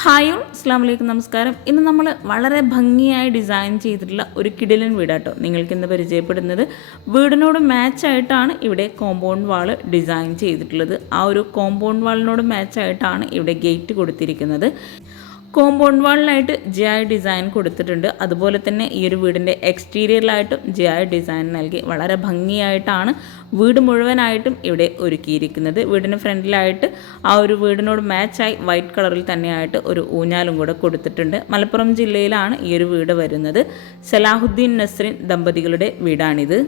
Hi അസ്സലാമു അലൈക്കും, നമസ്കാരം. ഇന്ന് നമ്മൾ വളരെ ഭംഗിയായി ഡിസൈൻ ചെയ്തിട്ടുള്ള ഒരു കിടിലൻ വീടാട്ടോ നിങ്ങൾക്ക് ഇന്ന് പരിചയപ്പെടുന്നത്. വീടിനോട് മാച്ചായിട്ടാണ് ഇവിടെ കോമ്പൗണ്ട് വാൾ ഡിസൈൻ ചെയ്തിട്ടുള്ളത്. ആ ഒരു കോമ്പൗണ്ട് വാളിനോട് മാച്ചായിട്ടാണ് ഇവിടെ ഗേറ്റ് കൊടുത്തിരിക്കുന്നത്. കോമ്പൗണ്ട് വാളിലായിട്ട് ജിഐ ഡിസൈൻ കൊടുത്തിട്ടുണ്ട്. അതുപോലെ തന്നെ ഈ ഒരു വീടിൻ്റെ എക്സ്റ്റീരിയറിലായിട്ടും ജിഐ ഡിസൈൻ നൽകി വളരെ ഭംഗിയായിട്ടാണ് വീട് മുഴുവനായിട്ടും ഇവിടെ ഒരുക്കിയിരിക്കുന്നത്. വീടിന് ഫ്രണ്ടിലായിട്ട് ആ ഒരു വീടിനോട് മാച്ചായി വൈറ്റ് കളറിൽ തന്നെയായിട്ട് ഒരു ഊഞ്ഞാലും കൂടെ കൊടുത്തിട്ടുണ്ട്. മലപ്പുറം ജില്ലയിലാണ് ഈ ഒരു വീട് വരുന്നത്. സലാഹുദ്ദീൻ നസ്രിൻ ദമ്പതികളുടെ വീടാണിത്.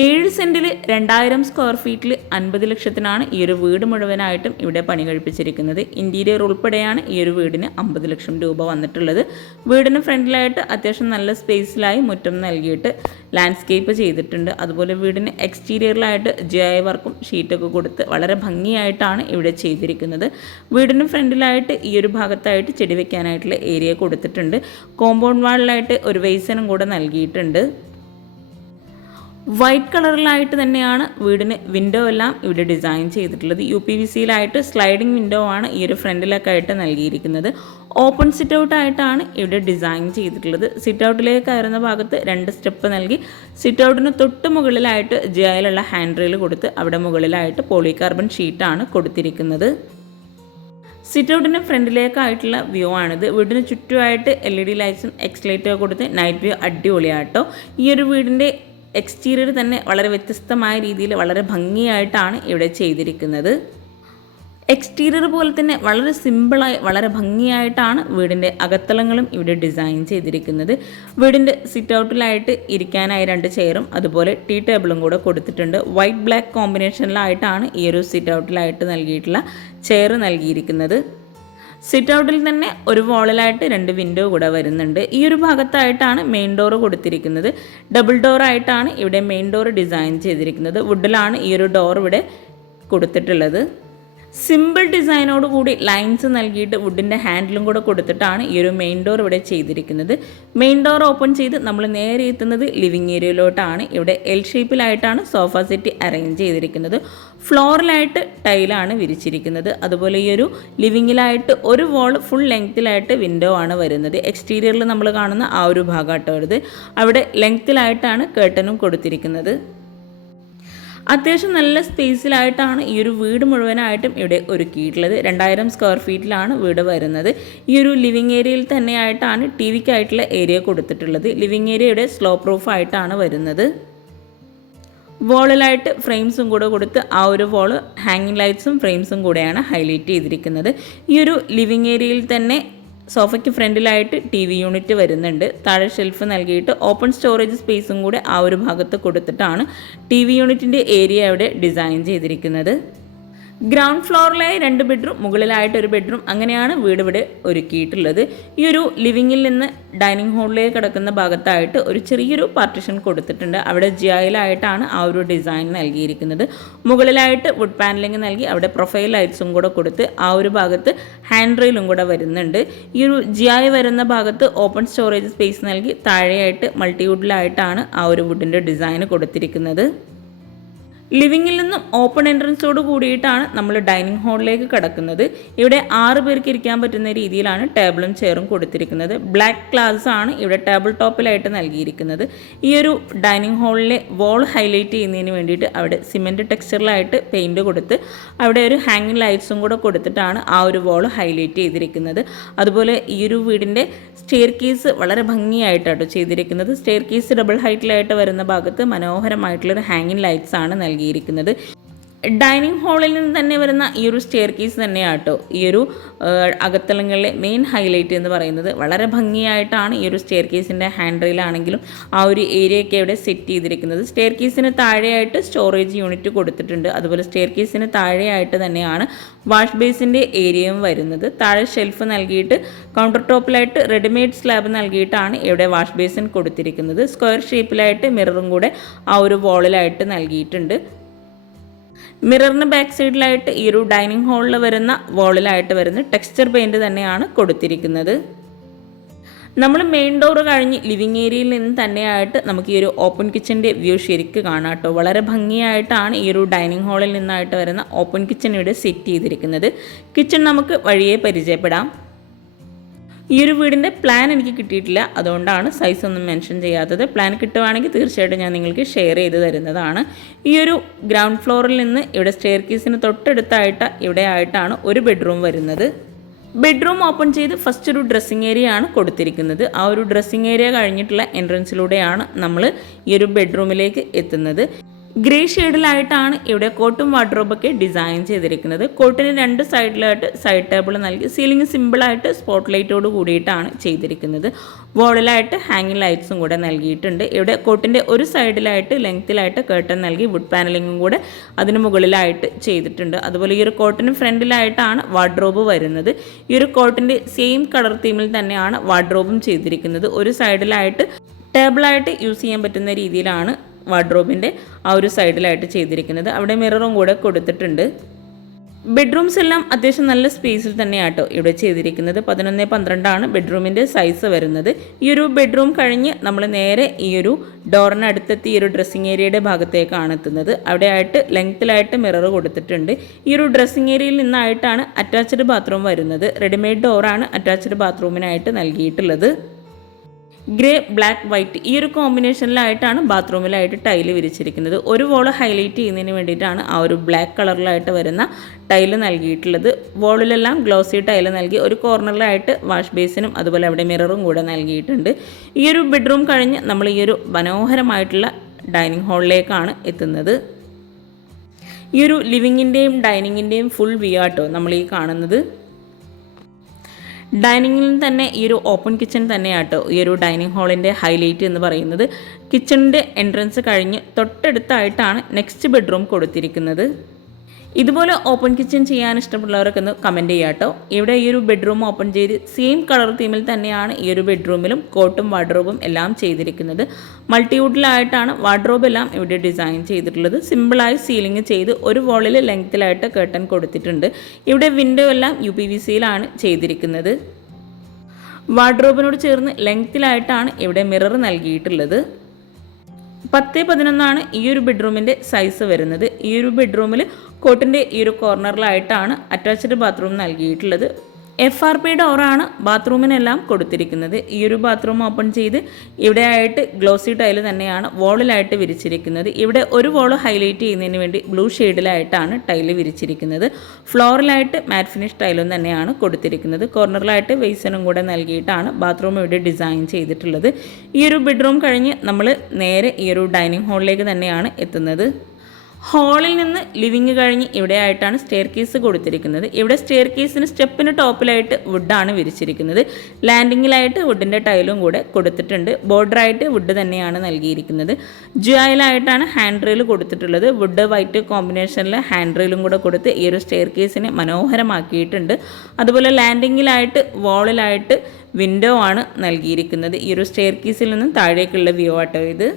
7 സെൻറ്റിൽ 2000 സ്ക്വയർ ഫീറ്റിൽ 50 ലക്ഷത്തിനാണ് ഈ ഒരു വീട് മുഴുവനായിട്ടും ഇവിടെ പണി കഴിപ്പിച്ചിരിക്കുന്നത്. ഇൻറ്റീരിയർ ഉൾപ്പെടെയാണ് ഈ ഒരു വീടിന് 50 ലക്ഷം രൂപ വന്നിട്ടുള്ളത്. വീടിന് ഫ്രണ്ടിലായിട്ട് അത്യാവശ്യം നല്ല സ്പേസിലായി മുറ്റം നൽകിയിട്ട് ലാൻഡ്സ്കേപ്പ് ചെയ്തിട്ടുണ്ട്. അതുപോലെ വീടിന് എക്സ്റ്റീരിയറിലായിട്ട് ജിഐ വർക്കും ഷീറ്റൊക്കെ കൊടുത്ത് വളരെ ഭംഗിയായിട്ടാണ് ഇവിടെ ചെയ്തിരിക്കുന്നത്. വീടിന് ഫ്രണ്ടിലായിട്ട് ഈ ഒരു ഭാഗത്തായിട്ട് ചെടി വെക്കാനായിട്ടുള്ള ഏരിയ കൊടുത്തിട്ടുണ്ട്. കോമ്പൗണ്ട് വാളിലായിട്ട് ഒരു വെയ്സനും കൂടെ നൽകിയിട്ടുണ്ട്. വൈറ്റ് കളറിലായിട്ട് തന്നെയാണ് വീടിന് വിൻഡോ എല്ലാം ഇവിടെ ഡിസൈൻ ചെയ്തിട്ടുള്ളത്. UPVCയിലായിട്ട് സ്ലൈഡിംഗ് വിൻഡോ ആണ് ഈ ഒരു ഫ്രണ്ടിലൊക്കെ ആയിട്ട് നൽകിയിരിക്കുന്നത്. ഓപ്പൺ സിറ്റ് ഔട്ട് ആയിട്ടാണ് ഇവിടെ ഡിസൈൻ ചെയ്തിട്ടുള്ളത്. സിറ്റ് ഔട്ടിലേക്ക് കയറുന്ന ഭാഗത്ത് 2 സ്റ്റെപ്പ് നൽകി സിറ്റ് ഔട്ടിന് തൊട്ട് മുകളിലായിട്ട് ജിഐയിലുള്ള ഹാൻഡ് റെയിൽ കൊടുത്ത് അവിടെ മുകളിലായിട്ട് പോളികാർബൺ ഷീറ്റാണ് കൊടുത്തിരിക്കുന്നത്. സിറ്റ് ഔട്ടിന് ഫ്രണ്ടിലേക്കായിട്ടുള്ള വ്യൂ ആണിത്. വീടിന് ചുറ്റുമായിട്ട് LED ലൈറ്റ്സും എക്സ്ലൈറ്റൊക്കെ കൊടുത്ത് നൈറ്റ് വ്യൂ അടിപൊളിയാട്ടോ. ഈ ഒരു വീടിൻ്റെ എക്സ്റ്റീരിയർ തന്നെ വളരെ വ്യത്യസ്തമായ രീതിയിൽ വളരെ ഭംഗിയായിട്ടാണ് ഇവിടെ ചെയ്തിരിക്കുന്നത്. എക്സ്റ്റീരിയർ പോലെ തന്നെ വളരെ സിമ്പിളായി വളരെ ഭംഗിയായിട്ടാണ് വീടിൻ്റെ അകത്തളങ്ങളും ഇവിടെ ഡിസൈൻ ചെയ്തിരിക്കുന്നത്. വീടിൻ്റെ സിറ്റ് ഔട്ടിലായിട്ട് ഇരിക്കാനായി 2 ചെയറും അതുപോലെ ടീ ടേബിളും കൂടെ കൊടുത്തിട്ടുണ്ട്. വൈറ്റ് ബ്ലാക്ക് കോമ്പിനേഷനിലായിട്ടാണ് ഈ ഒരു സിറ്റ് ഔട്ടിലായിട്ട് നൽകിയിട്ടുള്ള ചെയർ നൽകിയിരിക്കുന്നത്. സിറ്റ് ഔട്ടിൽ തന്നെ ഒരു വാളിലായിട്ട് 2 വിൻഡോ കൂടെ വരുന്നുണ്ട്. ഈ ഒരു ഭാഗത്തായിട്ടാണ് മെയിൻ ഡോർ കൊടുത്തിരിക്കുന്നത്. ഡബിൾ ഡോർ ആയിട്ടാണ് ഇവിടെ മെയിൻ ഡോർ ഡിസൈൻ ചെയ്തിരിക്കുന്നത്. വുഡിലാണ് ഈ ഒരു ഡോർ ഇവിടെ കൊടുത്തിട്ടുള്ളത്. സിമ്പിൾ ഡിസൈനോട് കൂടി ലൈൻസ് നൽകിയിട്ട് വുഡിൻ്റെ ഹാൻഡിലും കൂടെ കൊടുത്തിട്ടാണ് ഈ ഒരു മെയിൻ ഡോർ ഇവിടെ ചെയ്തിരിക്കുന്നത്. മെയിൻ ഡോർ ഓപ്പൺ ചെയ്ത് നമ്മൾ നേരെ എത്തുന്നത് ലിവിങ് ഏരിയയിലോട്ടാണ്. ഇവിടെ L ഷേപ്പിലായിട്ടാണ് സോഫ സെറ്റ് അറേഞ്ച് ചെയ്തിരിക്കുന്നത്. ഫ്ലോറിലായിട്ട് ടൈലാണ് വിരിച്ചിരിക്കുന്നത്. അതുപോലെ ഈ ഒരു ലിവിങ്ങിലായിട്ട് ഒരു വാൾ ഫുൾ ലെങ്ത്തിലായിട്ട് വിൻഡോ ആണ് വരുന്നത്. എക്സ്റ്റീരിയറിൽ നമ്മൾ കാണുന്ന ആ ഒരു ഭാഗമായിട്ട് വരുന്നത്. അവിടെ ലെങ്ത്തിലായിട്ടാണ് കേർട്ടനും കൊടുത്തിരിക്കുന്നത്. അത്യാവശ്യം നല്ല സ്പേസിലായിട്ടാണ് ഈ ഒരു വീട് മുഴുവനായിട്ടും ഇവിടെ ഒരുക്കിയിട്ടുള്ളത്. 2000 സ്ക്വയർ ഫീറ്റിലാണ് വീട് വരുന്നത്. ഈ ഒരു ലിവിങ് ഏരിയയിൽ തന്നെയായിട്ടാണ് TVക്കായിട്ടുള്ള ഏരിയ കൊടുത്തിട്ടുള്ളത്. ലിവിങ് ഏരിയയുടെ സ്ലോ പ്രൂഫ് ആയിട്ടാണ് വരുന്നത്. വോളിലായിട്ട് ഫ്രെയിംസും കൂടെ കൊടുത്ത് ആ ഒരു വോള് ഹാങ്ങിങ് ലൈറ്റ്സും ഫ്രെയിംസും കൂടെയാണ് ഹൈലൈറ്റ് ചെയ്തിരിക്കുന്നത്. ഈ ഒരു ലിവിങ് ഏരിയയിൽ തന്നെ സോഫയ്ക്ക് ഫ്രണ്ടിലായിട്ട് TV യൂണിറ്റ് വരുന്നുണ്ട്. താഴെ ഷെൽഫ് നൽകിയിട്ട് ഓപ്പൺ സ്റ്റോറേജ് സ്പേസും കൂടെ ആ ഒരു ഭാഗത്ത് കൊടുത്തിട്ടാണ് TV യൂണിറ്റിൻ്റെ ഏരിയ അവിടെ ഡിസൈൻ ചെയ്തിരിക്കുന്നത്. ഗ്രൗണ്ട് ഫ്ലോറിലായി 2 ബെഡ്റൂം, മുകളിലായിട്ട് 1 ബെഡ്റൂം, അങ്ങനെയാണ് വീട് ഇവിടെ ഒരുക്കിയിട്ടുള്ളത്. ഈ ഒരു ലിവിങ്ങിൽ നിന്ന് ഡൈനിങ് ഹാളിലേക്ക് കിടക്കുന്ന ഭാഗത്തായിട്ട് ഒരു ചെറിയൊരു പാർട്ടിഷൻ കൊടുത്തിട്ടുണ്ട്. അവിടെ ജിഐയിലായിട്ടാണ് ആ ഒരു ഡിസൈൻ നൽകിയിരിക്കുന്നത്. മുകളിലായിട്ട് വുഡ് പാനലിംഗ് നൽകി അവിടെ പ്രൊഫൈൽ ലൈറ്റ്സും കൂടെ കൊടുത്ത് ആ ഒരു ഭാഗത്ത് ഹാൻഡ് റെയിലും കൂടെ വരുന്നുണ്ട്. ഈ ഒരു ജിഐ വരുന്ന ഭാഗത്ത് ഓപ്പൺ സ്റ്റോറേജ് സ്പേസ് നൽകി താഴെയായിട്ട് മൾട്ടിവുഡിലായിട്ടാണ് ആ ഒരു വുഡിൻ്റെ ഡിസൈൻ കൊടുത്തിരിക്കുന്നത്. ലിവിങ്ങിൽ നിന്നും ഓപ്പൺ എൻട്രൻസോട് കൂടിയിട്ടാണ് നമ്മൾ ഡൈനിങ് ഹാളിലേക്ക് കിടക്കുന്നത്. ഇവിടെ 6 പേർക്ക് ഇരിക്കാൻ പറ്റുന്ന രീതിയിലാണ് ടേബിളും ചെയറും കൊടുത്തിരിക്കുന്നത്. ബ്ലാക്ക് ഗ്ലാസ് ആണ് ഇവിടെ ടേബിൾ ടോപ്പിലായിട്ട് നൽകിയിരിക്കുന്നത്. ഈ ഒരു ഡൈനിങ് ഹാളിലെ വോൾ ഹൈലൈറ്റ് ചെയ്യുന്നതിന് വേണ്ടിയിട്ട് അവിടെ സിമെൻറ്റ് ടെക്സ്ചറിലായിട്ട് പെയിൻറ്റ് കൊടുത്ത് അവിടെ ഒരു ഹാങ്ങിങ് ലൈറ്റ്സും കൂടെ കൊടുത്തിട്ടാണ് ആ ഒരു വോൾ ഹൈലൈറ്റ് ചെയ്തിരിക്കുന്നത്. അതുപോലെ ഈ ഒരു വീടിൻ്റെ സ്റ്റെയർ കേസ് വളരെ ഭംഗിയായിട്ടാണ് ചെയ്തിരിക്കുന്നത്. സ്റ്റെയർ കേസ് ഡബിൾ ഹൈറ്റിലായിട്ട് വരുന്ന ഭാഗത്ത് മനോഹരമായിട്ടുള്ളൊരു ഹാങ്ങിങ് ലൈറ്റ്സ് ആണ് നൽകിയിരിക്കുന്നത്. ഡൈനിങ് ഹാളിൽ നിന്ന് തന്നെ വരുന്ന ഈ ഒരു സ്റ്റെയർ കേസ് തന്നെയാട്ടോ ഈ ഒരു അകത്തളങ്ങളിലെ മെയിൻ ഹൈലൈറ്റ് എന്ന് പറയുന്നത്. വളരെ ഭംഗിയായിട്ടാണ് ഈ ഒരു സ്റ്റെയർ കേസിൻ്റെ ഹാൻഡ് റെയിലാണെങ്കിലും ആ ഒരു ഏരിയയൊക്കെ ഇവിടെ സെറ്റ് ചെയ്തിരിക്കുന്നത്. സ്റ്റെയർ കേസിന് താഴെയായിട്ട് സ്റ്റോറേജ് യൂണിറ്റ് കൊടുത്തിട്ടുണ്ട്. അതുപോലെ സ്റ്റെയർ കേസിന് താഴെയായിട്ട് തന്നെയാണ് വാഷ് ബേസിൻ്റെ ഏരിയയും വരുന്നത്. താഴെ ഷെൽഫ് നൽകിയിട്ട് കൗണ്ടർ ടോപ്പിലായിട്ട് റെഡിമെയ്ഡ് സ്ലാബ് നൽകിയിട്ടാണ് ഇവിടെ വാഷ് ബേസിൻ കൊടുത്തിരിക്കുന്നത്. സ്ക്വയർ ഷേപ്പിലായിട്ട് മിററും കൂടെ ആ ഒരു വാളിലായിട്ട് നൽകിയിട്ടുണ്ട്. മിററിന് ബാക്ക് സൈഡിലായിട്ട് ഈ ഒരു ഡൈനിങ് ഹാളിൽ വരുന്ന വാളിലായിട്ട് വരുന്ന ടെക്സ്ചർ പെയിൻറ് തന്നെയാണ് കൊടുത്തിരിക്കുന്നത്. നമ്മൾ മെയിൻ ഡോർ കഴിഞ്ഞ് ലിവിങ് ഏരിയയിൽ നിന്ന് തന്നെയായിട്ട് നമുക്ക് ഈ ഒരു ഓപ്പൺ കിച്ചൻ്റെ വ്യൂ ശരിക്ക് കാണാം കേട്ടോ. വളരെ ഭംഗിയായിട്ടാണ് ഈ ഒരു ഡൈനിങ് ഹാളിൽ നിന്നായിട്ട് വരുന്ന ഓപ്പൺ കിച്ചൺ ഇവിടെ സെറ്റ് ചെയ്തിരിക്കുന്നത്. കിച്ചൺ നമുക്ക് വഴിയെ പരിചയപ്പെടാം. ഈ ഒരു വീടിൻ്റെ പ്ലാൻ എനിക്ക് കിട്ടിയിട്ടില്ല, അതുകൊണ്ടാണ് സൈസ് ഒന്നും മെൻഷൻ ചെയ്യാത്തത്. പ്ലാൻ കിട്ടുവാണെങ്കിൽ തീർച്ചയായിട്ടും ഞാൻ നിങ്ങൾക്ക് ഷെയർ ചെയ്ത് തരുന്നതാണ്. ഈ ഒരു ഗ്രൗണ്ട് ഫ്ലോറിൽ നിന്ന് ഇവിടെ സ്റ്റെയർ കേസിന് തൊട്ടടുത്തായിട്ട് ഇവിടെ ആയിട്ടാണ് ഒരു ബെഡ്റൂം വരുന്നത്. ബെഡ്റൂം ഓപ്പൺ ചെയ്ത് ഫസ്റ്റ് ഒരു ഡ്രസ്സിങ് ഏരിയ ആണ് കൊടുത്തിരിക്കുന്നത്. ആ ഒരു ഡ്രസ്സിങ് ഏരിയ കഴിഞ്ഞിട്ടുള്ള എൻട്രൻസിലൂടെയാണ് നമ്മൾ ഈ ഒരു ബെഡ്റൂമിലേക്ക് എത്തുന്നത്. ഗ്രേ ഷെയ്ഡിലായിട്ടാണ് ഇവിടെ കോട്ടും വാർഡ്രോബൊക്കെ ഡിസൈൻ ചെയ്തിരിക്കുന്നത്. കോട്ടിന് രണ്ട് സൈഡിലായിട്ട് സൈഡ് ടേബിൾ നൽകി സീലിംഗ് സിമ്പിളായിട്ട് സ്പോട്ട് ലൈറ്റോട് കൂടിയിട്ടാണ് ചെയ്തിരിക്കുന്നത്. വോളിലായിട്ട് ഹാങ്ങിങ് ലൈറ്റ്സും കൂടെ നൽകിയിട്ടുണ്ട്. ഇവിടെ കോട്ടിൻ്റെ ഒരു സൈഡിലായിട്ട് ലെങ്ത്തിലായിട്ട് കേർട്ടൻ നൽകി വുഡ് പാനലിങ്ങും കൂടെ അതിന് മുകളിലായിട്ട് ചെയ്തിട്ടുണ്ട്. അതുപോലെ ഈ ഒരു കോട്ടിന് ഫ്രണ്ടിലായിട്ടാണ് വാർഡ്രോബ് വരുന്നത്. ഈ ഒരു കോട്ടിൻ്റെ സെയിം കളർ തീമിൽ തന്നെയാണ് വാർഡ്രോബും ചെയ്തിരിക്കുന്നത്. ഒരു സൈഡിലായിട്ട് ടേബിളായിട്ട് യൂസ് ചെയ്യാൻ പറ്റുന്ന രീതിയിലാണ് വാർഡ്രോബിൻ്റെ ആ ഒരു സൈഡിലായിട്ട് ചെയ്തിരിക്കുന്നത്. അവിടെ മിററും കൂടെ കൊടുത്തിട്ടുണ്ട്. ബെഡ്റൂംസ് എല്ലാം അത്യാവശ്യം നല്ല സ്പേസിൽ തന്നെയാട്ടോ ഇവിടെ ചെയ്തിരിക്കുന്നത്. 11x12 ബെഡ്റൂമിൻ്റെ സൈസ് വരുന്നത്. ഈ ഒരു ബെഡ്റൂം കഴിഞ്ഞ് നമ്മൾ നേരെ ഈ ഒരു ഡോറിനടുത്തെത്തി ഈ ഒരു ഡ്രസ്സിങ് ഏരിയയുടെ ഭാഗത്തേക്കാണ് എത്തുന്നത്. അവിടെ ആയിട്ട് ലെങ്ത്തിലായിട്ട് മിറർ കൊടുത്തിട്ടുണ്ട്. ഈ ഒരു ഡ്രസ്സിങ് ഏരിയയിൽ നിന്നായിട്ടാണ് അറ്റാച്ച്ഡ് ബാത്റൂം വരുന്നത്. റെഡിമെയ്ഡ് ഡോറാണ് അറ്റാച്ച്ഡ് ബാത്റൂമിനായിട്ട് നൽകിയിട്ടുള്ളത്. ഗ്രേ ബ്ലാക്ക് വൈറ്റ് ഈ ഒരു കോമ്പിനേഷനിലായിട്ടാണ് ബാത്റൂമിലായിട്ട് ടൈല് വിരിച്ചിരിക്കുന്നത്. ഒരു വോള് ഹൈലൈറ്റ് ചെയ്യുന്നതിന് വേണ്ടിയിട്ടാണ് ആ ഒരു ബ്ലാക്ക് കളറിലായിട്ട് വരുന്ന ടൈല് നൽകിയിട്ടുള്ളത്. വോളിലെല്ലാം ഗ്ലോസി ടൈല് നൽകി ഒരു കോർണറിലായിട്ട് വാഷ് ബേസിനും അതുപോലെ അവിടെ മിററും കൂടെ നൽകിയിട്ടുണ്ട്. ഈ ഒരു ബെഡ്റൂം കഴിഞ്ഞ് നമ്മൾ ഈ ഒരു മനോഹരമായിട്ടുള്ള ഡൈനിങ് ഹാളിലേക്കാണ് എത്തുന്നത്. ഈ ഒരു ലിവിങ്ങിൻ്റെയും ഡൈനിങ്ങിൻ്റെയും ഫുൾ വ്യൂ ആട്ടോ നമ്മൾ ഈ കാണുന്നത്. ഡൈനിങ്ങിൽ തന്നെ ഈ ഒരു ഓപ്പൺ കിച്ചൺ തന്നെയാട്ടോ ഈ ഒരു ഡൈനിങ് ഹാളിൻ്റെ ഹൈലൈറ്റ് എന്ന് പറയുന്നത്. കിച്ചണിൻ്റെ എൻട്രൻസ് കഴിഞ്ഞ് തൊട്ടടുത്തായിട്ടാണ് നെക്സ്റ്റ് ബെഡ്റൂം കൊടുത്തിരിക്കുന്നത്. ഇതുപോലെ ഓപ്പൺ കിച്ചൺ ചെയ്യാൻ ഇഷ്ടമുള്ളവരൊക്കെ ഒന്ന് കമൻറ്റ് ചെയ്യാം കേട്ടോ. ഇവിടെ ഈ ഒരു ബെഡ്റൂം ഓപ്പൺ ചെയ്ത് സെയിം കളർ തീമിൽ തന്നെയാണ് ഈ ഒരു ബെഡ്റൂമിലും കോട്ടും വാർഡ്രോബും എല്ലാം ചെയ്തിരിക്കുന്നത്. മൾട്ടിവുഡിലായിട്ടാണ് വാർഡ്രോബ് എല്ലാം ഇവിടെ ഡിസൈൻ ചെയ്തിട്ടുള്ളത്. സിമ്പിളായി സീലിംഗ് ചെയ്ത് ഒരു വോളിൽ ലെങ്ത്തിലായിട്ട് കേർട്ടൻ കൊടുത്തിട്ടുണ്ട്. ഇവിടെ വിൻഡോ എല്ലാം UPVCയിലാണ് ചെയ്തിരിക്കുന്നത്. വാർഡ്രോബിനോട് ചേർന്ന് ലെങ്ത്തിലായിട്ടാണ് ഇവിടെ മിറർ നൽകിയിട്ടുള്ളത്. 10x11 ഈ ഒരു ബെഡ്റൂമിൻ്റെ സൈസ് വരുന്നത്. ഈ ഒരു ബെഡ്റൂമിൽ കോട്ടിൻ്റെ ഈ ഒരു കോർണറിലായിട്ടാണ് അറ്റാച്ച്ഡ് ബാത്റൂം നൽകിയിട്ടുള്ളത്. FRP ഡോറാണ് ബാത്റൂമിനെല്ലാം കൊടുത്തിരിക്കുന്നത്. ഈ ഒരു ബാത്റൂം ഓപ്പൺ ചെയ്ത് ഇവിടെ ആയിട്ട് ഗ്ലോസി ടൈല് തന്നെയാണ് വോളിലായിട്ട് വിരിച്ചിരിക്കുന്നത്. ഇവിടെ ഒരു വോള് ഹൈലൈറ്റ് ചെയ്യുന്നതിന് വേണ്ടി ബ്ലൂ ഷെയ്ഡിലായിട്ടാണ് ടൈല് വിരിച്ചിരിക്കുന്നത്. ഫ്ലോറിലായിട്ട് മാറ്റ് ഫിനിഷ് ടൈലും തന്നെയാണ് കൊടുത്തിരിക്കുന്നത്. കോർണറിലായിട്ട് വെയ്സനും കൂടെ നൽകിയിട്ടാണ് ബാത്റൂം ഇവിടെ ഡിസൈൻ ചെയ്തിട്ടുള്ളത്. ഈ ഒരു ബെഡ്റൂം കഴിഞ്ഞ് നമ്മൾ നേരെ ഈ ഒരു ഡൈനിങ് ഹാളിലേക്ക് തന്നെയാണ് എത്തുന്നത്. ഹാളിൽ നിന്ന് ലിവിങ് കഴിഞ്ഞ് ഇവിടെ ആയിട്ടാണ് സ്റ്റെയർ കേസ് കൊടുത്തിരിക്കുന്നത്. ഇവിടെ സ്റ്റെയർ കേസിന് സ്റ്റെപ്പിന് ടോപ്പിലായിട്ട് വുഡാണ് വിരിച്ചിരിക്കുന്നത്. ലാൻഡിങ്ങിലായിട്ട് വുഡിൻ്റെ ടൈലും കൂടെ കൊടുത്തിട്ടുണ്ട്. ബോർഡറായിട്ട് വുഡ് തന്നെയാണ് നൽകിയിരിക്കുന്നത്. ജുവായിലായിട്ടാണ് ഹാൻഡ് റെയിൽ കൊടുത്തിട്ടുള്ളത്. വുഡ് വൈറ്റ് കോമ്പിനേഷനിൽ ഹാൻഡ് റെയിലും കൂടെ കൊടുത്ത് ഈ ഒരു സ്റ്റെയർ കേസിനെ മനോഹരമാക്കിയിട്ടുണ്ട്. അതുപോലെ ലാൻഡിങ്ങിലായിട്ട് വോളിലായിട്ട് വിൻഡോ ആണ് നൽകിയിരിക്കുന്നത്. ഈ ഒരു സ്റ്റെയർ കേസിൽ നിന്നും താഴേക്കുള്ള വ്യൂ ആട്ടോ ഇത്.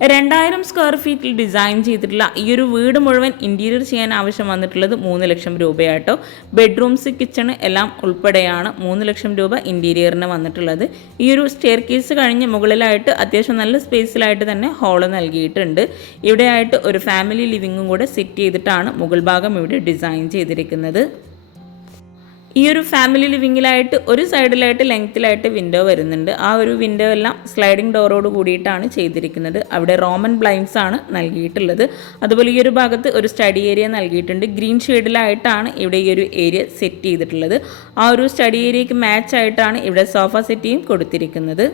2000 സ്ക്വയർ ഫീറ്റിൽ ഡിസൈൻ ചെയ്തിട്ടുള്ള ഈ ഒരു വീട് മുഴുവൻ ഇൻറ്റീരിയർ ചെയ്യാൻ ആവശ്യം വന്നിട്ടുള്ളത് 3 ലക്ഷം രൂപയാട്ടോ. ബെഡ്റൂംസ് കിച്ചണ് എല്ലാം ഉൾപ്പെടെയാണ് 3 ലക്ഷം രൂപ ഇൻറ്റീരിയറിന് വന്നിട്ടുള്ളത്. ഈ ഒരു സ്റ്റെയർ കേസ് കഴിഞ്ഞ് മുകളിലായിട്ട് അത്യാവശ്യം നല്ല സ്പേസിലായിട്ട് തന്നെ ഹാള് നൽകിയിട്ടുണ്ട്. ഇവിടെയായിട്ട് ഒരു ഫാമിലി ലിവിങ്ങും കൂടെ സെറ്റ് ചെയ്തിട്ടാണ് മുകൾ ഭാഗം ഇവിടെ ഡിസൈൻ ചെയ്തിരിക്കുന്നത്. ഈ ഒരു ഫാമിലി ലിവിങ്ങിലായിട്ട് ഒരു സൈഡിലായിട്ട് ലെങ്ത്തിലായിട്ട് വിൻഡോ വരുന്നുണ്ട്. ആ ഒരു വിൻഡോ എല്ലാം സ്ലൈഡിംഗ് ഡോറോട് കൂടിയിട്ടാണ് ചെയ്തിരിക്കുന്നത്. അവിടെ റോമൻ ബ്ലൈൻഡ്സ് ആണ് നൽകിയിട്ടുള്ളത്. അതുപോലെ ഈ ഒരു ഭാഗത്ത് ഒരു സ്റ്റഡി ഏരിയ നൽകിയിട്ടുണ്ട്. ഗ്രീൻ ഷെയ്ഡിലായിട്ടാണ് ഇവിടെ ഈ ഒരു ഏരിയ സെറ്റ് ചെയ്തിട്ടുള്ളത്. ആ ഒരു സ്റ്റഡി ഏരിയയ്ക്ക് മാച്ച് ആയിട്ടാണ് ഇവിടെ സോഫ സെറ്റിയും കൊടുത്തിരിക്കുന്നത്.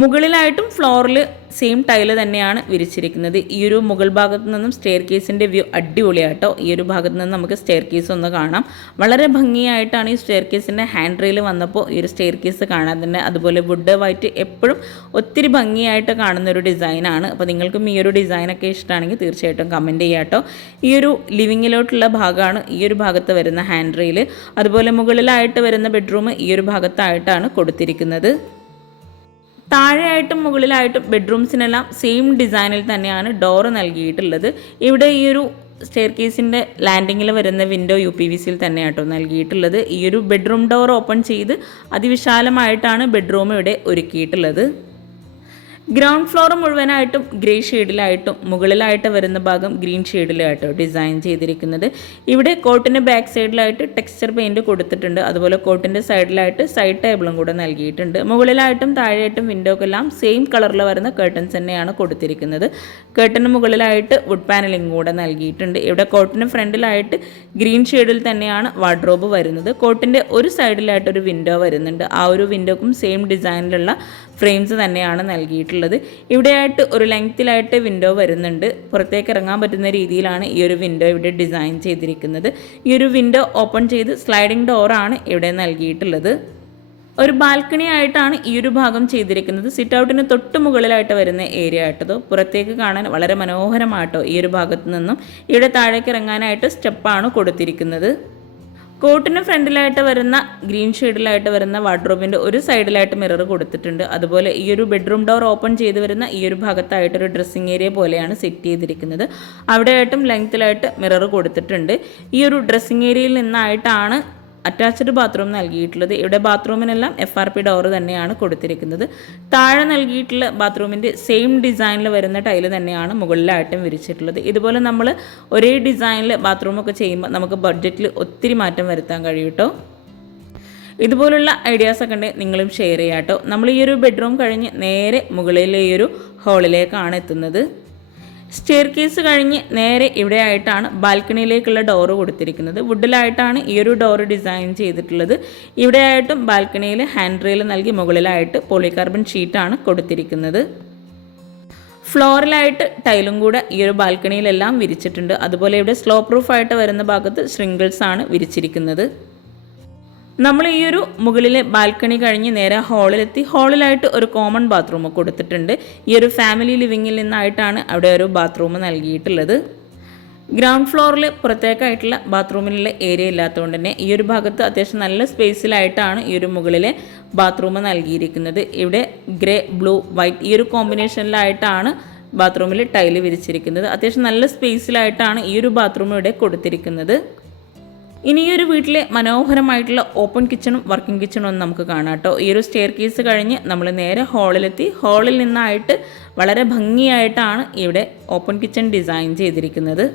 മുകളിലായിട്ടും ഫ്ലോറിൽ സെയിം ടൈല് തന്നെയാണ് വിരിച്ചിരിക്കുന്നത്. ഈ ഒരു മുകൾ ഭാഗത്തു നിന്നും സ്റ്റെയർ കേസിൻ്റെ വ്യൂ അടിപൊളിയാട്ടോ. ഈ ഒരു ഭാഗത്ത് നിന്ന് നമുക്ക് സ്റ്റെയർ കേസ് ഒന്ന് കാണാം. വളരെ ഭംഗിയായിട്ടാണ് ഈ സ്റ്റെയർ കേസിൻ്റെ ഹാൻഡ് റെയിൽ വന്നപ്പോൾ ഈ ഒരു സ്റ്റെയർ കേസ് കാണാൻ തന്നെ. അതുപോലെ വുഡ് വൈറ്റ് എപ്പോഴും ഒത്തിരി ഭംഗിയായിട്ട് കാണുന്ന ഒരു ഡിസൈനാണ്. അപ്പോൾ നിങ്ങൾക്കും ഈ ഒരു ഡിസൈനൊക്കെ ഇഷ്ടമാണെങ്കിൽ തീർച്ചയായിട്ടും കമൻറ്റ് ചെയ്യാട്ടോ. ഈ ഒരു ലിവിങ്ങിലോട്ടുള്ള ഭാഗമാണ് ഈ ഒരു ഭാഗത്ത് വരുന്ന ഹാൻഡ് റെയിൽ. അതുപോലെ മുകളിലായിട്ട് വരുന്ന ബെഡ്റൂം ഈ ഒരു ഭാഗത്തായിട്ടാണ് കൊടുത്തിരിക്കുന്നത്. താഴെയായിട്ടും മുകളിലായിട്ടും ബെഡ്റൂംസിനെല്ലാം സെയിം ഡിസൈനിൽ തന്നെയാണ് ഡോറ് നൽകിയിട്ടുള്ളത്. ഇവിടെ ഈ ഒരു സ്റ്റെയർ കേസിൻ്റെ ലാൻഡിങ്ങിൽ വരുന്ന വിൻഡോ UPVCയിൽ തന്നെയാട്ടോ നൽകിയിട്ടുള്ളത്. ഈ ഒരു ബെഡ്റൂം ഡോർ ഓപ്പൺ ചെയ്ത് അതിവിശാലമായിട്ടാണ് ബെഡ്റൂം ഇവിടെ ഒരുക്കിയിട്ടുള്ളത്. ഗ്രൗണ്ട് ഫ്ലോർ മുഴുവനായിട്ടും ഗ്രേ ഷെയ്ഡിലായിട്ടും മുകളിലായിട്ട് വരുന്ന ഭാഗം ഗ്രീൻ ഷെയ്ഡിലായിട്ടോ ഡിസൈൻ ചെയ്തിരിക്കുന്നത്. ഇവിടെ കോട്ടിൻ്റെ ബാക്ക് സൈഡിലായിട്ട് ടെക്സ്ചർ പെയിൻറ് കൊടുത്തിട്ടുണ്ട്. അതുപോലെ കോട്ടിൻ്റെ സൈഡിലായിട്ട് സൈഡ് ടേബിളും കൂടെ നൽകിയിട്ടുണ്ട്. മുകളിലായിട്ടും താഴെയായിട്ടും വിൻഡോക്കെല്ലാം സെയിം കളറിൽ വരുന്ന കേർട്ടൻസ് തന്നെയാണ് കൊടുത്തിരിക്കുന്നത്. കേർട്ടന് മുകളിലായിട്ട് വുഡ് പാനലിംഗ് കൂടെ നൽകിയിട്ടുണ്ട്. ഇവിടെ കോട്ടിന് ഫ്രണ്ടിലായിട്ട് ഗ്രീൻ ഷെയ്ഡിൽ തന്നെയാണ് വാർഡ്രോബ് വരുന്നത്. കോട്ടിൻ്റെ ഒരു സൈഡിലായിട്ടൊരു വിൻഡോ വരുന്നുണ്ട്. ആ ഒരു വിൻഡോക്കും സെയിം ഡിസൈനിലുള്ള ഫ്രെയിംസ് തന്നെയാണ് നൽകിയിട്ടുള്ളത്. ഇവിടെയായിട്ട് ഒരു ലെങ്ത്തിലായിട്ട് വിൻഡോ വരുന്നുണ്ട്. പുറത്തേക്ക് ഇറങ്ങാൻ പറ്റുന്ന രീതിയിലാണ് ഈ ഒരു വിൻഡോ ഇവിടെ ഡിസൈൻ ചെയ്തിരിക്കുന്നത്. ഈ ഒരു വിൻഡോ ഓപ്പൺ ചെയ്ത് സ്ലൈഡിംഗ് ഡോറാണ് ഇവിടെ നൽകിയിട്ടുള്ളത്. ഒരു ബാൽക്കണി ആയിട്ടാണ് ഈ ഒരു ഭാഗം ചെയ്തിരിക്കുന്നത്. സിറ്റ് ഔട്ടിന് തൊട്ട് മുകളിലായിട്ട് വരുന്ന ഏരിയ ആയിട്ടതോ പുറത്തേക്ക് കാണാൻ വളരെ മനോഹരമായിട്ടോ ഈ ഒരു ഭാഗത്തു നിന്നും ഇവിടെ താഴേക്ക് ഇറങ്ങാനായിട്ട് സ്റ്റെപ്പാണ് കൊടുത്തിരിക്കുന്നത്. കോട്ടിന് ഫ്രണ്ടിലായിട്ട് വരുന്ന ഗ്രീൻ ഷെയ്ഡിലായിട്ട് വരുന്ന വാർഡ്രോബിൻ്റെ ഒരു സൈഡിലായിട്ട് മിറർ കൊടുത്തിട്ടുണ്ട്. അതുപോലെ ഈ ഒരു ബെഡ്റൂം ഡോർ ഓപ്പൺ ചെയ്ത് വരുന്ന ഈ ഒരു ഭാഗത്തായിട്ടൊരു ഡ്രസ്സിങ് ഏരിയ പോലെയാണ് സെറ്റ് ചെയ്തിരിക്കുന്നത്. അവിടെയായിട്ടും ലെങ്ത്തിലായിട്ട് മിറർ കൊടുത്തിട്ടുണ്ട്. ഈ ഒരു ഡ്രസ്സിങ് ഏരിയയിൽ നിന്നായിട്ടാണ് അറ്റാച്ച്ഡ് ബാത്റൂം നൽകിയിട്ടുള്ളത്. ഇവിടെ ബാത്റൂമിനെല്ലാം FRP ഡോർ തന്നെയാണ് കൊടുത്തിരിക്കുന്നത്. താഴെ നൽകിയിട്ടുള്ള ബാത്റൂമിൻ്റെ സെയിം ഡിസൈനിൽ വരുന്ന ടൈല് തന്നെയാണ് മുകളിലായിട്ടും വിരിച്ചിട്ടുള്ളത്. ഇതുപോലെ നമ്മൾ ഒരേ ഡിസൈനിൽ ബാത്റൂമൊക്കെ ചെയ്യുമ്പോൾ നമുക്ക് ബഡ്ജറ്റിൽ ഒത്തിരി മാറ്റം വരുത്താൻ കഴിയും കേട്ടോ. ഇതുപോലുള്ള ഐഡിയാസൊക്കെ ഉണ്ടെങ്കിൽ നിങ്ങളും ഷെയർ ചെയ്യാം കേട്ടോ. നമ്മൾ ഈ ഒരു ബെഡ്റൂം കഴിഞ്ഞ് നേരെ മുകളിലെ ഈ ഒരു ഹാളിലേക്കാണ് എത്തുന്നത്. സ്റ്റെയർ കേസ് കഴിഞ്ഞ് നേരെ ഇവിടെ ആയിട്ടാണ് ബാൽക്കണിയിലേക്കുള്ള ഡോറ് കൊടുത്തിരിക്കുന്നത്. വുഡിലായിട്ടാണ് ഈ ഒരു ഡോറ് ഡിസൈൻ ചെയ്തിട്ടുള്ളത്. ഇവിടെ ആയിട്ടും ബാൽക്കണിയിൽ ഹാൻഡ് റെയിൽ നൽകി മുകളിലായിട്ട് പോളികാർബൺ ഷീറ്റാണ് കൊടുത്തിരിക്കുന്നത്. ഫ്ലോറിലായിട്ട് ടൈലും കൂടെ ഈ ഒരു ബാൽക്കണിയിലെല്ലാം വിരിച്ചിട്ടുണ്ട്. അതുപോലെ ഇവിടെ സ്ലോ പ്രൂഫായിട്ട് വരുന്ന ഭാഗത്ത് സ്പ്രിങ്കിൾസ് ആണ് വിരിച്ചിരിക്കുന്നത്. നമ്മൾ ഈ ഒരു മുകളിലെ ബാൽക്കണി കഴിഞ്ഞ് നേരെ ഹാളിലെത്തി. ഹാളിലായിട്ട് ഒരു കോമൺ ബാത്റൂം കൊടുത്തിട്ടുണ്ട്. ഈ ഒരു ഫാമിലി ലിവിങ്ങിൽ നിന്നായിട്ടാണ് അവിടെ ഒരു ബാത്റൂം നൽകിയിട്ടുള്ളത്. ഗ്രൗണ്ട് ഫ്ലോറിൽ പുറത്തേക്കായിട്ടുള്ള ബാത്റൂമിലുള്ള ഏരിയ ഇല്ലാത്തതുകൊണ്ട് തന്നെ ഈ ഒരു ഭാഗത്ത് അത്യാവശ്യം നല്ല സ്പേസിലായിട്ടാണ് ഈ ഒരു മുകളിലെ ബാത്റൂം നൽകിയിരിക്കുന്നത്. ഇവിടെ ഗ്രേ ബ്ലൂ വൈറ്റ് ഈ ഒരു കോമ്പിനേഷനിലായിട്ടാണ് ബാത്റൂമിൽ ടൈല് വിരിച്ചിരിക്കുന്നത്. അത്യാവശ്യം നല്ല സ്പേസിലായിട്ടാണ് ഈ ഒരു ബാത്റൂം ഇവിടെ കൊടുത്തിരിക്കുന്നത്. ഇനി ഈ ഒരു വീട്ടിലെ മനോഹരമായിട്ടുള്ള ഓപ്പൺ കിച്ചണും വർക്കിംഗ് കിച്ചണും ഒന്ന് നമുക്ക് കാണാം കേട്ടോ. ഈ ഒരു സ്റ്റെയർ കേസ് കഴിഞ്ഞ് നമ്മൾ നേരെ ഹാളിലെത്തി. ഹാളിൽ നിന്നായിട്ട് വളരെ ഭംഗിയായിട്ടാണ് ഇവിടെ ഓപ്പൺ കിച്ചൺ ഡിസൈൻ ചെയ്തിരിക്കുന്നത്.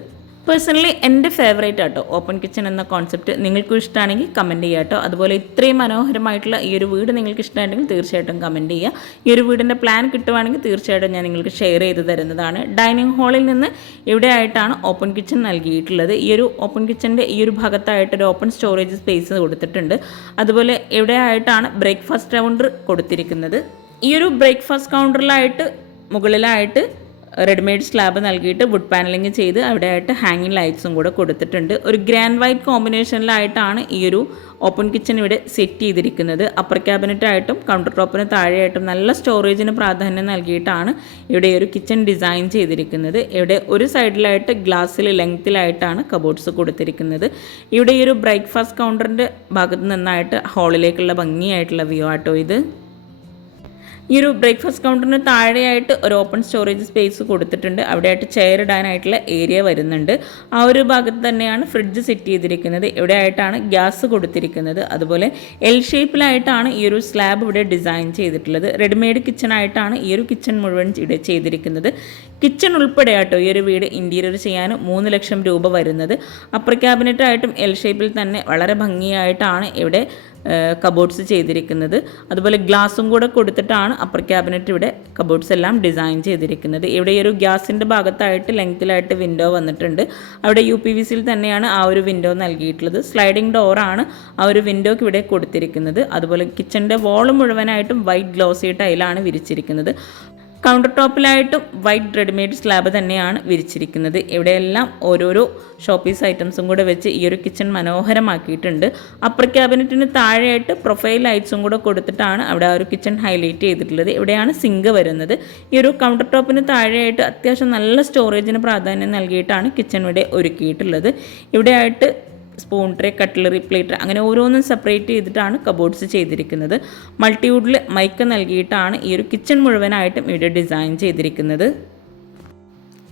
പേഴ്സണലി എൻ്റെ ഫേവറേറ്റ് ആട്ടോ ഓപ്പൺ കിച്ചൺ എന്ന കോൺസെപ്റ്റ്. നിങ്ങൾക്കും ഇഷ്ടമാണെങ്കിൽ കമൻറ്റ് ചെയ്യുക കേട്ടോ. അതുപോലെ ഇത്രയും മനോഹരമായിട്ടുള്ള ഈ ഒരു വീട് നിങ്ങൾക്ക് ഇഷ്ടമായിട്ടുണ്ടെങ്കിൽ തീർച്ചയായിട്ടും കമൻറ്റ് ചെയ്യുക. ഈ ഒരു വീടിൻ്റെ പ്ലാൻ കിട്ടുവാണെങ്കിൽ തീർച്ചയായിട്ടും ഞാൻ നിങ്ങൾക്ക് ഷെയർ ചെയ്ത് തരുന്നതാണ്. ഡൈനിങ് ഹാളിൽ നിന്ന് ഇവിടെ ആയിട്ടാണ് ഓപ്പൺ കിച്ചൺ നൽകിയിട്ടുള്ളത്. ഈ ഒരു ഓപ്പൺ കിച്ചൻ്റെ ഈ ഒരു ഭാഗത്തായിട്ടൊരു ഓപ്പൺ സ്റ്റോറേജ് സ്പേസ് കൊടുത്തിട്ടുണ്ട്. അതുപോലെ ഇവിടെ ആയിട്ടാണ് ബ്രേക്ക്ഫാസ്റ്റ് കൗണ്ടർ കൊടുത്തിരിക്കുന്നത്. ഈ ഒരു ബ്രേക്ക്ഫാസ്റ്റ് കൗണ്ടറിലായിട്ട് മുകളിലായിട്ട് റെഡിമെയ്ഡ് സ്ലാബ് നൽകിയിട്ട് വുഡ് പാനലിംഗ് ചെയ്ത് അവിടെയായിട്ട് ഹാങ്ങിങ് ലൈറ്റ്സും കൂടെ കൊടുത്തിട്ടുണ്ട്. ഒരു ഗ്രാൻഡ് വൈറ്റ് കോമ്പിനേഷനിലായിട്ടാണ് ഈ ഒരു ഓപ്പൺ കിച്ചൺ ഇവിടെ സെറ്റ് ചെയ്തിരിക്കുന്നത്. അപ്പർ ക്യാബിനറ്റായിട്ടും കൗണ്ടർ ടോപ്പിന് താഴെയായിട്ടും നല്ല സ്റ്റോറേജിന് പ്രാധാന്യം നൽകിയിട്ടാണ് ഇവിടെ ഒരു കിച്ചൺ ഡിസൈൻ ചെയ്തിരിക്കുന്നത്. ഇവിടെ ഒരു സൈഡിലായിട്ട് ഗ്ലാസ്സിൽ ലെങ്ത്തിലായിട്ടാണ് കബോർഡ്സ് കൊടുത്തിരിക്കുന്നത്. ഇവിടെ ഈ ഒരു ബ്രേക്ക്ഫാസ്റ്റ് കൗണ്ടറിൻ്റെ ഭാഗത്ത് നിന്നായിട്ട് ഹാളിലേക്കുള്ള ഭംഗിയായിട്ടുള്ള വ്യൂ ആട്ടോ ഇത്. ഈ ഒരു ബ്രേക്ക്ഫാസ്റ്റ് കൗണ്ടറിന് താഴെയായിട്ട് ഒരു ഓപ്പൺ സ്റ്റോറേജ് സ്പേസ് കൊടുത്തിട്ടുണ്ട്. അവിടെയായിട്ട് ചെയർ ഇടാനായിട്ടുള്ള ഏരിയ വരുന്നുണ്ട്. ആ ഒരു ഭാഗത്ത് തന്നെയാണ് ഫ്രിഡ്ജ് സെറ്റ് ചെയ്തിരിക്കുന്നത്. ഇവിടെ ആയിട്ടാണ് ഗ്യാസ് കൊടുത്തിരിക്കുന്നത്. അതുപോലെ എൽ ഷേപ്പിലായിട്ടാണ് ഈ ഒരു സ്ലാബ് ഇവിടെ ഡിസൈൻ ചെയ്തിട്ടുള്ളത്. റെഡിമെയ്ഡ് കിച്ചൺ ആയിട്ടാണ് ഈ ഒരു കിച്ചൺ മുഴുവൻ ഇവിടെ ചെയ്തിരിക്കുന്നത്. കിച്ചൺ ഉൾപ്പെടെ ആട്ടോ ഈ ഒരു വീട് ഇൻറ്റീരിയർ ചെയ്യാൻ 3 ലക്ഷം രൂപ വരുന്നത്. അപ്പർ ക്യാബിനറ്റായിട്ടും എൽ ഷേപ്പിൽ തന്നെ വളരെ ഭംഗിയായിട്ടാണ് ഇവിടെ കബോർഡ്സ് ചെയ്തിരിക്കുന്നത്. അതുപോലെ ഗ്ലാസും കൂടെ കൊടുത്തിട്ടാണ് അപ്പർ ക്യാബിനറ്റ് ഇവിടെ കബോർഡ്സ് എല്ലാം ഡിസൈൻ ചെയ്തിരിക്കുന്നത്. ഇവിടെ ഈ ഒരു ഗ്യാസിൻ്റെ ഭാഗത്തായിട്ട് ലെങ്ത്തിലായിട്ട് വിൻഡോ വന്നിട്ടുണ്ട്. അവിടെ UPVCയിൽ തന്നെയാണ് ആ ഒരു വിൻഡോ നൽകിയിട്ടുള്ളത്. സ്ലൈഡിംഗ് ഡോറാണ് ആ ഒരു വിൻഡോക്ക് ഇവിടെ കൊടുത്തിരിക്കുന്നത്. അതുപോലെ കിച്ചൻ്റെ വോൾ മുഴുവനായിട്ടും വൈറ്റ് ഗ്ലോസി ടൈലാണ് വിരിച്ചിരിക്കുന്നത്. കൗണ്ടർ ടോപ്പിലായിട്ടും വൈറ്റ് റെഡിമെയ്ഡ് സ്ലാബ് തന്നെയാണ് വിരിച്ചിരിക്കുന്നത്. ഇവിടെയെല്ലാം ഓരോരോ ഷോപ്പീസ് ഐറ്റംസും കൂടെ വെച്ച് ഈ ഒരു കിച്ചൺ മനോഹരമാക്കിയിട്ടുണ്ട്. അപ്പർ ക്യാബിനറ്റിന് താഴെയായിട്ട് പ്രൊഫൈൽ ലൈറ്റ്സും കൂടെ കൊടുത്തിട്ടാണ് അവിടെ ആ ഒരു കിച്ചൺ ഹൈലൈറ്റ് ചെയ്തിട്ടുള്ളത്. ഇവിടെയാണ് സിങ്ക് വരുന്നത്. ഈ ഒരു കൗണ്ടർ ടോപ്പിന് താഴെയായിട്ട് അത്യാവശ്യം നല്ല സ്റ്റോറേജിന് പ്രാധാന്യം നൽകിയിട്ടാണ് കിച്ചൺ ഇവിടെ ഒരുക്കിയിട്ടുള്ളത്. ഇവിടെയായിട്ട് സ്പൂൺ ട്രേ, കട്ട്ലറി, പ്ലേറ്റ് അങ്ങനെ ഓരോന്നും സെപ്പറേറ്റ് ചെയ്തിട്ടാണ് കബോർഡ്സ് ചെയ്തിരിക്കുന്നത്. മൾട്ടിവുഡിൽ മൈക്ക് നൽകിയിട്ടാണ് ഈ ഒരു കിച്ചൺ മുഴുവനായിട്ടും ഇവിടെ ഡിസൈൻ ചെയ്തിരിക്കുന്നത്.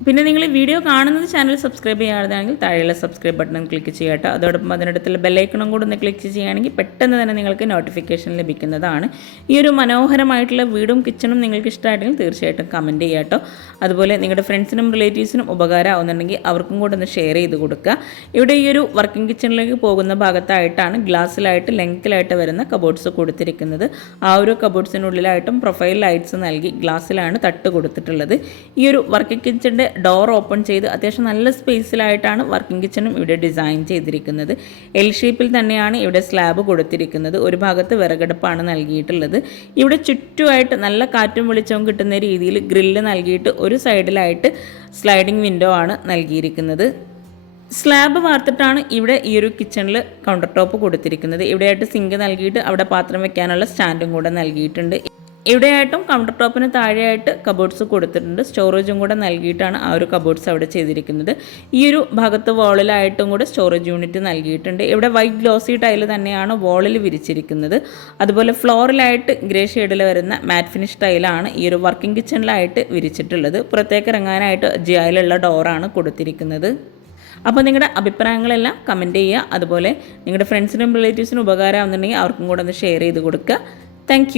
പിന്നെ നിങ്ങൾ ഈ വീഡിയോ കാണുന്നത് ചാനൽ സബ്സ്ക്രൈബ് ചെയ്യാതാണെങ്കിൽ താഴെയുള്ള സബ്സ്ക്രൈബ് ബട്ടൺ ക്ലിക്ക് ചെയ്യട്ടോ. അതോടൊപ്പം അതിനടുത്തുള്ള ബെല്ലൈക്കണും കൂടെ ഒന്ന് ക്ലിക്ക് ചെയ്യുകയാണെങ്കിൽ പെട്ടെന്ന് തന്നെ നിങ്ങൾക്ക് നോട്ടിഫിക്കേഷൻ ലഭിക്കുന്നതാണ്. ഈ ഒരു മനോഹരമായിട്ടുള്ള വീടും കിച്ചണും നിങ്ങൾക്ക് ഇഷ്ടമായിട്ടെങ്കിൽ തീർച്ചയായിട്ടും കമൻറ്റ് ചെയ്യാട്ടോ. അതുപോലെ നിങ്ങളുടെ ഫ്രണ്ട്സിനും റിലേറ്റീവ്സിനും ഉപകാരമാവുന്നുണ്ടെങ്കിൽ അവർക്കും കൂടെ ഒന്ന് ഷെയർ ചെയ്ത് കൊടുക്കുക. ഇവിടെ ഈ ഒരു വർക്കിംഗ് കിച്ചണിലേക്ക് പോകുന്ന ഭാഗത്തായിട്ടാണ് ഗ്ലാസ്സിലായിട്ട് ലെങ്ത്തിലായിട്ട് വരുന്ന കബോർഡ്സ് കൊടുത്തിരിക്കുന്നത്. ആ ഒരു കബോർഡ്സിനുള്ളിലായിട്ടും പ്രൊഫൈൽ ലൈറ്റ്സ് നൽകി ഗ്ലാസ്സിലാണ് തട്ട് കൊടുത്തിട്ടുള്ളത്. ഈ ഒരു വർക്കിംഗ് കിച്ചണിൻ്റെ ഡോർ ഓപ്പൺ ചെയ്ത് അത്യാവശ്യം നല്ല സ്പേസിലായിട്ടാണ് വർക്കിംഗ് കിച്ചണും ഇവിടെ ഡിസൈൻ ചെയ്തിരിക്കുന്നത്. എൽ ഷേപ്പിൽ തന്നെയാണ് ഇവിടെ സ്ലാബ് കൊടുത്തിരിക്കുന്നത്. ഒരു ഭാഗത്ത് വിറകടുപ്പാണ് നൽകിയിട്ടുള്ളത്. ഇവിടെ ചുറ്റുമായിട്ട് നല്ല കാറ്റും വെളിച്ചവും കിട്ടുന്ന രീതിയിൽ ഗ്രില്ല് നൽകിയിട്ട് ഒരു സൈഡിലായിട്ട് സ്ലൈഡിംഗ് വിൻഡോ ആണ് നൽകിയിരിക്കുന്നത്. സ്ലാബ് വാർത്തിട്ടാണ് ഇവിടെ ഈ ഒരു കിച്ചണിൽ കൗണ്ടർ ടോപ്പ് കൊടുത്തിരിക്കുന്നത്. ഇവിടെയായിട്ട് സിങ്ക് നൽകിയിട്ട് അവിടെ പാത്രം വെക്കാനുള്ള സ്റ്റാൻഡും കൂടെ നൽകിയിട്ടുണ്ട്. ഇവിടെയായിട്ടും കൗണ്ടർ ടോപ്പിന് താഴെയായിട്ട് കബോർഡ്സ് കൊടുത്തിട്ടുണ്ട്. സ്റ്റോറേജും കൂടെ നൽകിയിട്ടാണ് ആ ഒരു കബോർഡ്സ് അവിടെ ചെയ്തിരിക്കുന്നത്. ഈ ഒരു ഭാഗത്ത് വാളിലായിട്ടും കൂടെ സ്റ്റോറേജ് യൂണിറ്റ് നൽകിയിട്ടുണ്ട്. ഇവിടെ വൈറ്റ് ഗ്ലോസി ടൈല് തന്നെയാണ് വാളിൽ വിരിച്ചിരിക്കുന്നത്. അതുപോലെ ഫ്ലോറിലായിട്ട് ഗ്രേ ഷെയ്ഡിൽ വരുന്ന മാറ്റ് ഫിനിഷ് ടൈലാണ് ഈ ഒരു വർക്കിംഗ് കിച്ചണിലായിട്ട് വിരിച്ചിട്ടുള്ളത്. പുറത്തേക്ക് ഇറങ്ങാനായിട്ട് ജിയായിലുള്ള ഡോറാണ് കൊടുത്തിരിക്കുന്നത്. അപ്പോൾ നിങ്ങളുടെ അഭിപ്രായങ്ങളെല്ലാം കമൻറ്റ് ചെയ്യുക. അതുപോലെ നിങ്ങളുടെ ഫ്രണ്ട്സിനും റിലേറ്റീവ്സിനും ഉപകാരമാകുന്നുണ്ടെങ്കിൽ അവർക്കും കൂടെ ഒന്ന് ഷെയർ ചെയ്ത് കൊടുക്കുക. താങ്ക്